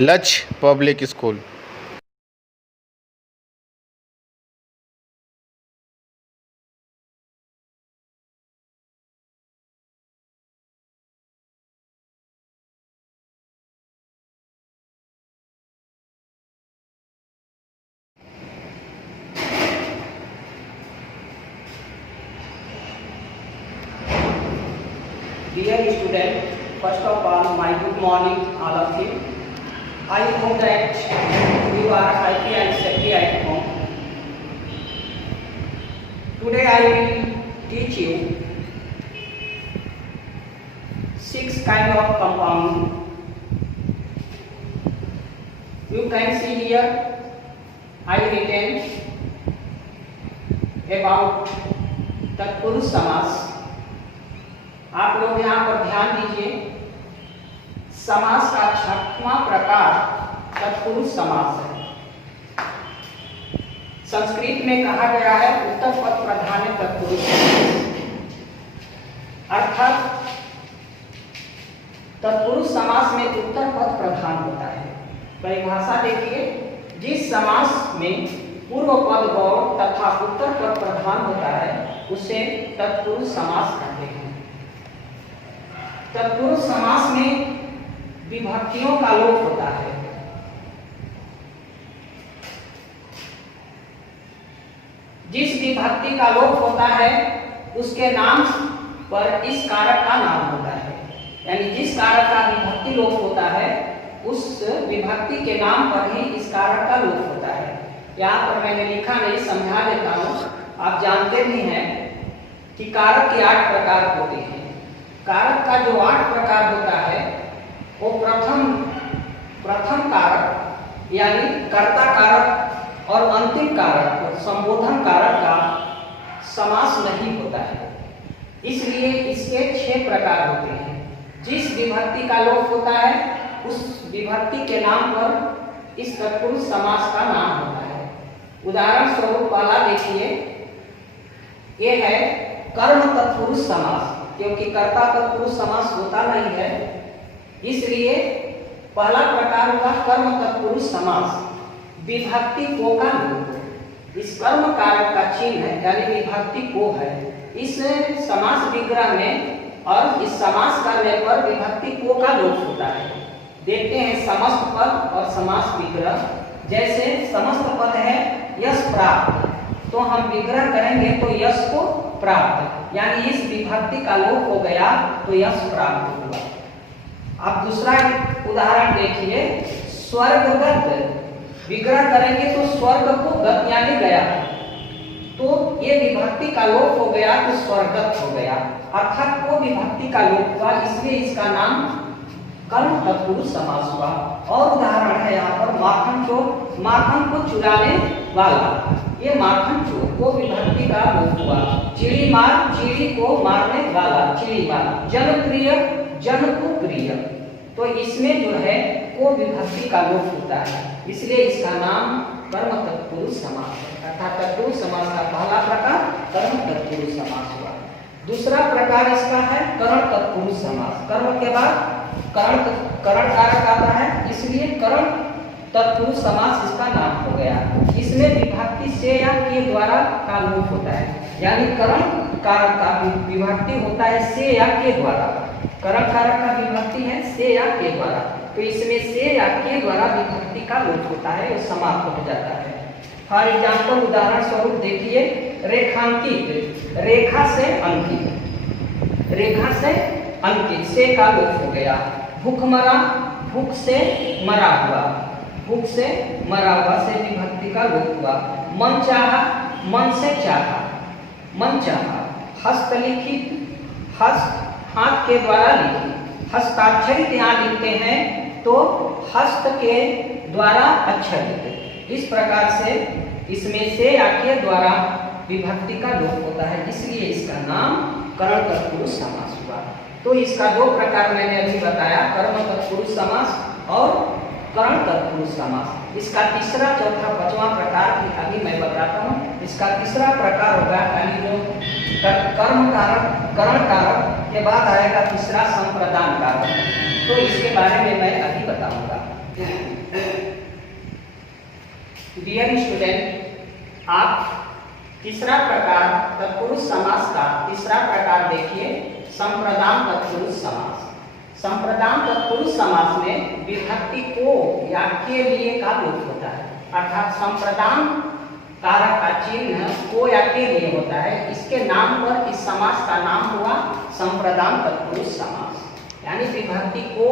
लक्ष्य public school. Dear student, first of all, my good morning all of you. I hope that you are happy and safety at home. Today I will teach you 6 kind of compound. You can see here I written about तत्पुरुष समास। आप लोग यहाँ पर ध्यान दीजिए, समास का 6वां प्रकार तत्पुरुष समास है। संस्कृत में कहा गया है उत्तर पद प्रधान तत्पुरुष, अर्थात तत्पुरुष समास में उत्तर पद प्रधान होता है। परिभाषा देखिए, जिस समास में पूर्व पद गौण तथा उत्तर पद प्रधान होता है उसे तत्पुरुष समास कहते हैं। तत्पुरुष समास में विभक्तियों का लोप होता है। जिस विभक्ति का लोप होता है उसके नाम पर इस कारक का नाम होता है, यानी जिस कारक का विभक्ति लोप होता है उस विभक्ति के नाम पर ही इस कारक का लोप होता है। यहाँ पर मैंने लिखा नहीं, समझा देता हूँ। आप जानते भी हैं कि कारक के 8 प्रकार होते हैं। कारक का जो 8 प्रकार होता है वो प्रथम कारक यानी कर्ता कारक और अंतिम कारक संबोधन कारक का समास नहीं होता है, इसलिए इसके 6 प्रकार होते हैं। जिस विभक्ति का लोप होता है उस विभक्ति के नाम पर इस तत्पुरुष समास का नाम होता है। उदाहरण स्वरूप पहला देखिए, ये है कर्म तत्पुरुष समास। क्योंकि कर्ता तत्पुरुष समास होता नहीं है, इसलिए पहला प्रकार हुआ कर्म तत्पुरुष समास। विभक्ति को का लोप, इस कर्म कारक का चिन्ह है यानी विभक्ति को है इस समास विग्रह में, और इस समास करने पर विभक्ति को का लोप होता है। देखते हैं समस्त पद और समास विग्रह। जैसे समस्त पद है यश प्राप्त, तो हम विग्रह करेंगे तो यश को प्राप्त, यानी इस विभक्ति का लोप हो गया तो यश प्राप्त हुआ। अब दूसरा उदाहरण देखिए, स्वर्गगत। विग्रह करेंगे तो स्वर्ग को गत यानी गया, तो ये विभक्ति का लोप हो गया तो स्वर्गत हो गया, अर्थात को विभक्ति का लोप हुआ, इसलिए इसका नाम कर्म तत्पुरुष समास हुआ। और उदाहरण है यहाँ पर माखन चोर, माखन को चुराने वाला, ये माखन चोर को विभक्ति का लोप हुआ। चिड़ी मार, चिड़ी को मारने वाला, चिड़ी मार। जनप्रिय, जन को प्रिय, तो इसमें जो है को विभक्ति का लोप होता है, इसलिए इसका नाम कर्म तत्पुरुष समास है। अर्थात तत्पुरुष समास का पहला प्रकार कर्म तत्पुरुष समास हुआ। दूसरा प्रकार इसका है करण तत्पुरुष समास। कर्म के बाद करण कारक आता है, इसलिए करण तत्पुरुष समास इसका नाम हो गया। इसमें विभक्ति से या के द्वारा का लोप होता है, यानी करण कारक का विभक्ति होता है से या के द्वारा। करण कारक का विभक्ति है से या के द्वारा, तो इसमें से या के द्वारा विभक्ति का लोप होता है, वो समाप्त हो जाता है। फॉर एग्जाम्पल उदाहरण स्वरूप देखिए, रेखांकित, रेखा से अंकित, रेखा से अंकित, से का लोप हो गया। भूखमरा, भूख से मरा हुआ, भूख से मरा हुआ से विभक्ति का लोप हुआ। मन चाहा, मन से चाहा, मन चाहा। हस्तलिखित, हस्त हाथ के द्वारा लिखित, हस्ताक्षरित यहाँ लिखते हैं तो हस्त के द्वारा अक्षर लिखित। इस प्रकार से इसमें से या के द्वारा विभक्ति का लोप होता है, इसलिए इसका नाम करण तत्पुरुष समास हुआ। तो इसका 2 प्रकार मैंने अभी बताया, कर्म तत्पुरुष समास और करण तत्पुरुष समास। इसका तीसरा, चौथा, 5वां प्रकार अभी मैं बताता हूँ। इसका तीसरा प्रकार होगा यानी जो कर्म कारक, करण कारक के बाद आएगा तीसरा संप्रदान कारक, तो इसके बारे में मैं अभी बताऊंगा। डियर स्टूडेंट, आप तीसरा प्रकार तत्पुरुष समास का तीसरा प्रकार देखिए, संप्रदान तत्पुरुष समास। संप्रदान तत्पुरुष समास में विभक्ति को या के लिए का लोप होता है, अर्थात संप्रदान कारक का चिन्ह को या के लिए होता है। इसके नाम पर इस समास का नाम हुआ संप्रदान तत्पुरुष समास। यानी विभक्ति को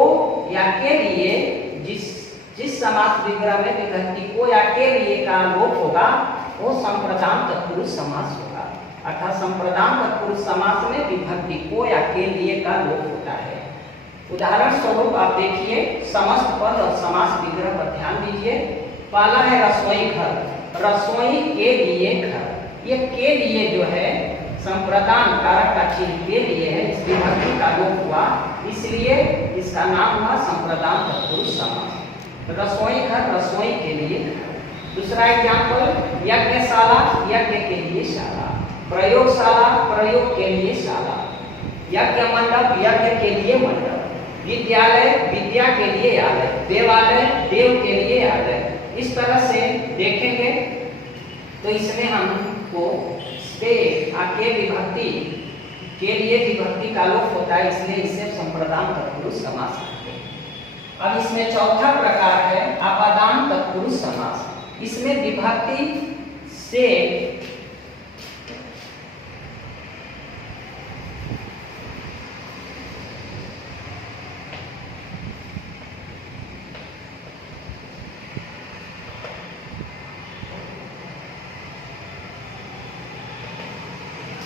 या के लिए जिस समास विग्रह में विभक्ति को या के लिए का लोप होगा वो संप्रदान तत्पुरुष समास होगा। अर्थात संप्रदान तत्पुरुष समास में विभक्ति को या के लिए का लोप होता है। उदाहरण स्वरूप आप देखिए, समस्त पद और समास विग्रह पर ध्यान दीजिए। पहला है रसोई घर, रसोई के लिए घर। ये के लिए जो है संप्रदान कारक का चिन्ह के लिए है, इस विभक्ति का लोप हुआ, इसलिए इसका नाम हुआ संप्रदान तत्पुरुष समास। रसोई घर, रसोई के लिए घर। दूसरा एग्जाम्पल, यज्ञशाला, यज्ञ के लिए शाला। प्रयोगशाला, प्रयोग के लिए शाला। यज्ञ मंडप, यज्ञ के लिए मंडप। विद्यालय, विद्या के लिए आलय। देवालय, देव के लिए आलय। इस तरह से देखेंगे तो इसमें हमको के विभक्ति के लिए विभक्ति का लोप होता है, इसलिए इसे संप्रदान तत्पुरुष समास कहते हैं। अब इसमें चौथा प्रकार है आपादान तत्पुरुष समास। इसमें विभक्ति से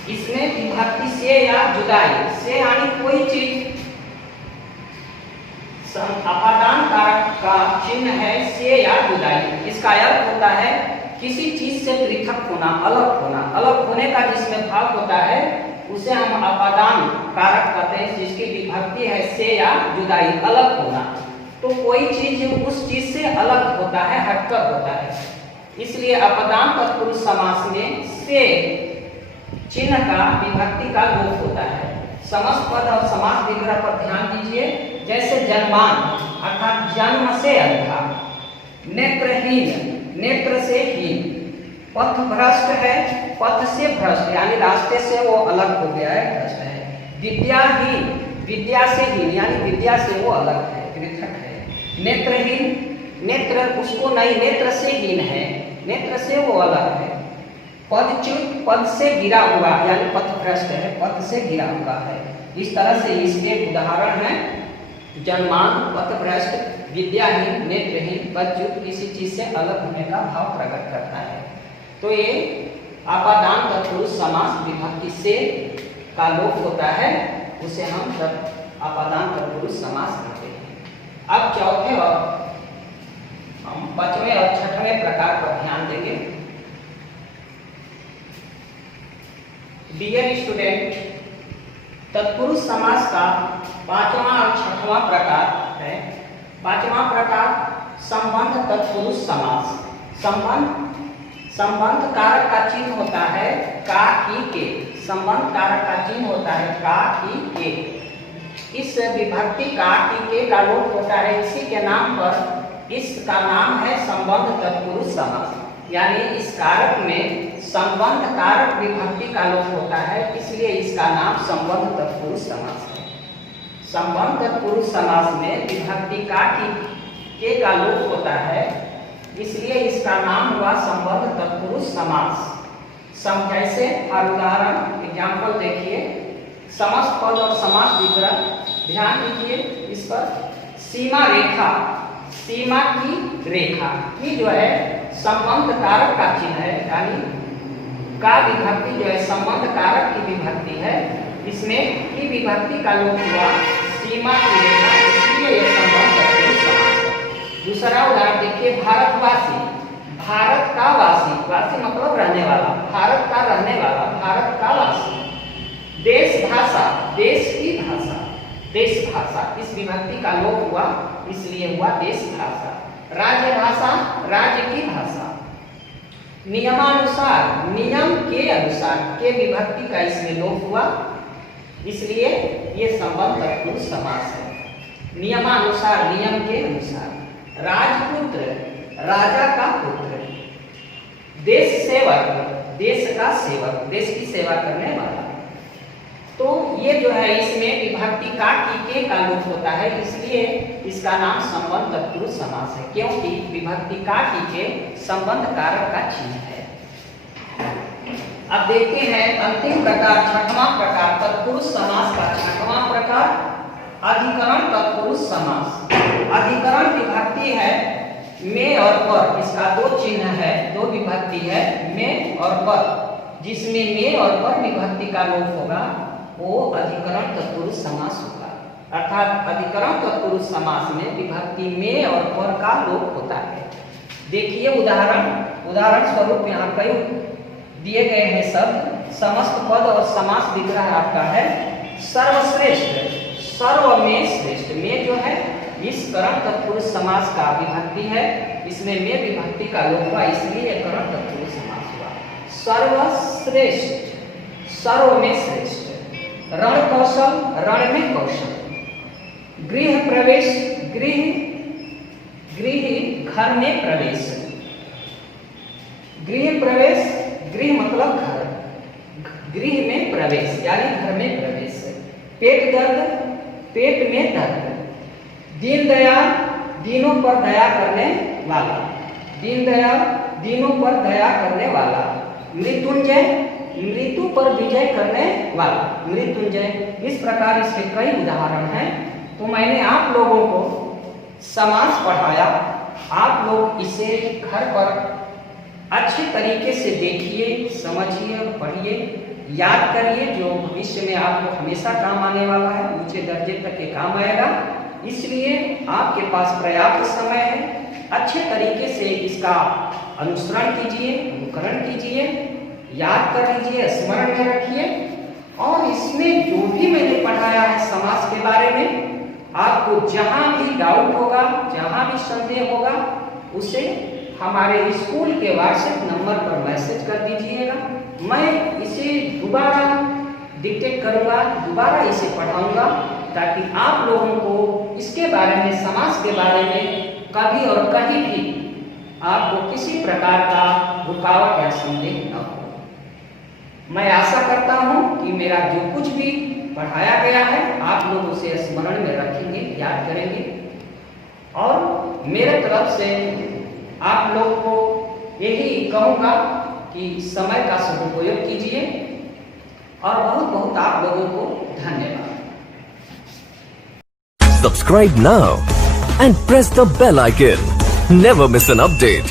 इसमें विभक्ति से या जुदाई से यानी कोई चीज अपादान कारक का चिन्ह है से या जुदाई। इसका अर्थ होता है किसी चीज से पृथक होना, अलग होना। अलग होने का जिसमें भाव होता है उसे हम अपादान कारक कहते हैं, जिसकी विभक्ति है से या जुदाई, अलग होना। तो कोई चीज उस चीज से अलग होता है, हटकर होता है, इसलिए अपदान तत्पुरुष समास में से चिन्ह का विभक्ति का लोप होता है। समस्त पद और समास विग्रह पर ध्यान दीजिए। जैसे जन्मान अर्थात जन्म से अंधा, नेत्रहीन, नेत्र से हीन, पथ भ्रष्ट है, पथ से भ्रष्ट यानी रास्ते से वो अलग हो गया है, भ्रष्ट है। विद्याहीन, विद्या से हीन यानी विद्या से वो अलग है, पृथक है। नेत्रहीन, नेत्र उसको नहीं, नेत्र से हीन है, नेत्र से वो अलग है। पदच्युत, पद से गिरा हुआ यानी पथ भ्रष्ट है, पद से गिरा हुआ है। इस तरह से इसके उदाहरण हैं जन्मान, पथ भ्रष्ट, विद्याहीन, नेत्रहीन, पदच्युत, किसी चीज से अलग होने का भाव प्रकट करता है। तो ये आपादान तत्पुरुष समास विभक्ति से का लोप होता है, उसे हम आपादान तत्पुरुष समास कहते हैं। अब चौथे और हम पांचवें और छठवें प्रकार पर ध्यान देंगे। डियर स्टूडेंट, तत्पुरुष समास का पांचवा और छठवां प्रकार है। पांचवा प्रकार संबंध तत्पुरुष समास। संबंध कारक का चिन्ह होता है का, की, के। संबंध कारक का चिन्ह होता है का, की, के। इस विभक्ति का, की, के का लोप होता है। इसी के नाम पर इसका नाम है संबंध तत्पुरुष समास। यानी इस कारक में संबंध कारक विभक्ति का लोप होता है, इसलिए इसका नाम संबंध तत्पुरुष समास है। संबंध तत्पुरुष समास में विभक्ति का, की, के का लोप होता है, इसलिए इसका नाम हुआ संबंध तत्पुरुष समास। जैसे हर उदाहरण एग्जाम्पल देखिए, समस्त पद और समास विग्रह ध्यान दीजिए इस पर। सीमा रेखा, सीमा की रेखा, की जो है संबंध कारक का चिन्ह है, यानी का विभक्ति जो है संबंध कारक की विभक्ति है, इसमें की विभक्ति का लोप हुआ, सीमा की रेखा, इसलिए यह संबंध तत्पुरुष समास है। दूसरा उदाहरण देखिए, भारतवासी, भारत का वासी, वासी मतलब रहने वाला, भारत का रहने वाला, भारत का वासी। देश भाषा, देश की भाषा, देश भाषा, इस विभक्ति का लोप हुआ, इसलिए हुआ देश भाषा। राज्य भाषा, राज्य की भाषा। नियमानुसार, नियम के अनुसार, के विभक्ति का इसमें लोप हुआ, इसलिए ये संबंध तत्पुरुष समास है। नियमानुसार, नियम के अनुसार। राजपुत्र, राजा का पुत्र, देश सेवक, देश का सेवक, देश की सेवा करने वाला। तो ये जो है इसमें विभक्ति का के का लोप होता है, इसलिए इसका नाम संबंध तत्पुरुष समास है, क्योंकि विभक्ति का के संबंध कारक का चिन्ह है। अब देखते हैं अंतिम प्रकार, छठवां प्रकार तत्पुरुष समास का छठवां प्रकार अधिकरण तत्पुरुष समास। अधिकरण विभक्ति है में और पर, इसका दो चिन्ह है, दो विभक्ति है में और पर, जिसमें में और पर विभक्ति का लोप होगा वो अधिकरण तत्पुरुष समास होगा। अर्थात अधिकरण तत्पुरुष समास में विभक्ति में और पर का लोप होता है। देखिए उदाहरण स्वरूप यहाँ कई दिए गए हैं शब्द, समस्त पद और समास दिख रहा है आपका है सर्वश्रेष्ठ, सर्व में श्रेष्ठ। में जो है इस करण तत्पुरुष समास का विभक्ति है, इसमें में विभक्ति का लोप हुआ, इसलिए करण तत्पुरुष समास हुआ। सर्वश्रेष्ठ, सर्व में श्रेष्ठ। रण कौशल, रण में कौशल। गृह प्रवेश, गृह घर में प्रवेश। गृह प्रवेश, गृह मतलब घर, गृह में प्रवेश यानी घर में प्रवेश। पेट दर्द, पेट में दर्द। दीनदयाल, दीनों पर दया करने वाला, दीनदयाल दीनों पर दया करने वाला। मृत्युंजय, मृत्यु पर विजय करने वाला, मृत्युंजय। इस प्रकार इसके कई उदाहरण हैं। तो मैंने आप लोगों को समास पढ़ाया, आप लोग इसे घर पर अच्छे तरीके से देखिए, समझिए और पढ़िए, याद करिए, जो भविष्य में आपको हमेशा काम आने वाला है, ऊंचे दर्जे तक ये काम आएगा। इसलिए आपके पास पर्याप्त समय है, अच्छे तरीके से इसका अनुसरण कीजिए, अनुकरण कीजिए, याद कर लीजिए, स्मरण में रखिए। और इसमें जो भी मैंने पढ़ाया है समास के बारे में, आपको जहां भी डाउट होगा, जहां भी संदेह होगा, उसे हमारे स्कूल के व्हाट्सएप नंबर पर मैसेज कर दीजिएगा। मैं इसे दोबारा डिक्टेट करूंगा, दोबारा इसे पढ़ाऊंगा, ताकि आप लोगों को इसके बारे में, समास के बारे में कभी और कहीं भी आपको किसी प्रकार का रुकावट या संदेह न हो। मैं आशा करता हूं कि मेरा जो कुछ भी पढ़ाया गया है आप लोग उसे स्मरण में रखेंगे, याद करेंगे। और मेरे तरफ से आप लोग को यही कहूंगा कि समय का सदुपयोग कीजिए। और बहुत बहुत आप लोगों को धन्यवाद। Subscribe now and press the bell icon. Never miss an update.